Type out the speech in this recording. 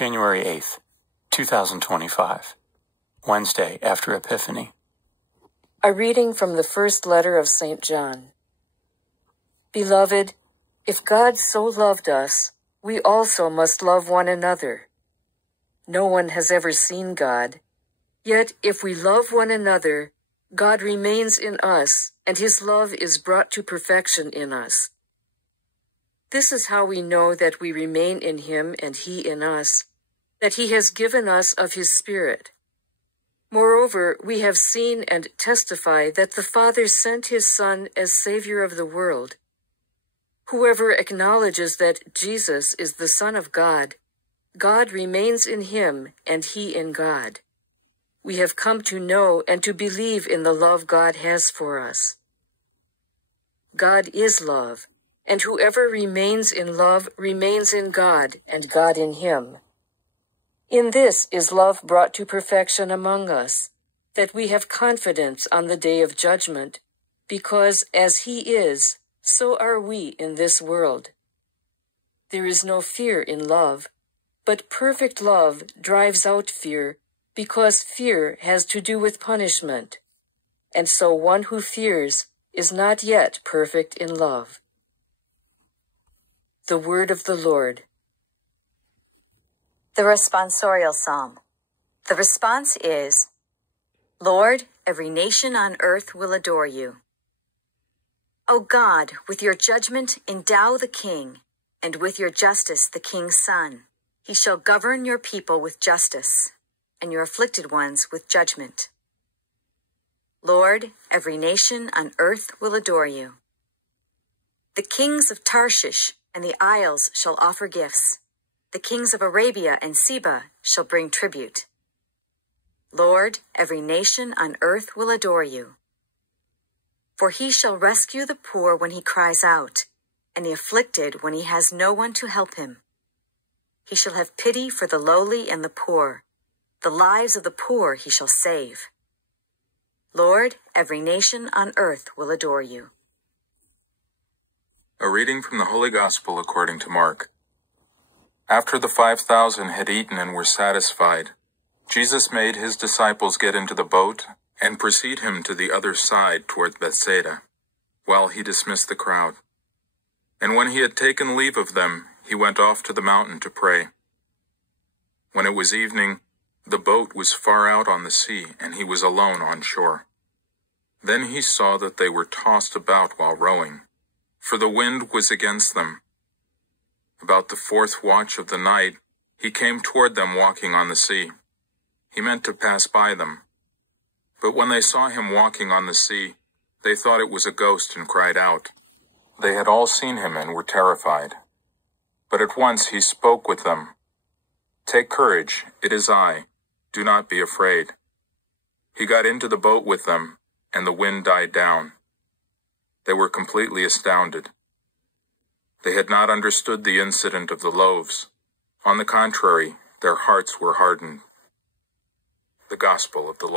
January 8th, 2025, Wednesday after Epiphany. A reading from the first letter of St. John. Beloved, if God so loved us, we also must love one another. No one has ever seen God, yet if we love one another, God remains in us, and his love is brought to perfection in us. This is how we know that we remain in him and he in us, that he has given us of his Spirit. Moreover, we have seen and testify that the Father sent his Son as Savior of the world. Whoever acknowledges that Jesus is the Son of God, God remains in him and he in God. We have come to know and to believe in the love God has for us. God is love, and whoever remains in love remains in God and God in him. In this is love brought to perfection among us, that we have confidence on the day of judgment, because as he is, so are we in this world. There is no fear in love, but perfect love drives out fear, because fear has to do with punishment, and so one who fears is not yet perfect in love. The word of the Lord. The responsorial psalm. The response is, Lord, every nation on earth will adore you. O God, with your judgment endow the king, and with your justice the king's son. He shall govern your people with justice, and your afflicted ones with judgment. Lord, every nation on earth will adore you. The kings of Tarshish and the isles shall offer gifts. The kings of Arabia and Seba shall bring tribute. Lord, every nation on earth will adore you. For he shall rescue the poor when he cries out, and the afflicted when he has no one to help him. He shall have pity for the lowly and the poor. The lives of the poor he shall save. Lord, every nation on earth will adore you. A reading from the Holy Gospel according to Mark. After the 5,000 had eaten and were satisfied, Jesus made his disciples get into the boat and precede him to the other side toward Bethsaida, while he dismissed the crowd. And when he had taken leave of them, he went off to the mountain to pray. When it was evening, the boat was far out on the sea, and he was alone on shore. Then he saw that they were tossed about while rowing, for the wind was against them. About the 4th watch of the night, he came toward them walking on the sea. He meant to pass by them. But when they saw him walking on the sea, they thought it was a ghost and cried out. They had all seen him and were terrified. But at once he spoke with them. Take courage, it is I. Do not be afraid. He got into the boat with them, and the wind died down. They were completely astounded. They had not understood the incident of the loaves. On the contrary, their hearts were hardened. The Gospel of the Lord.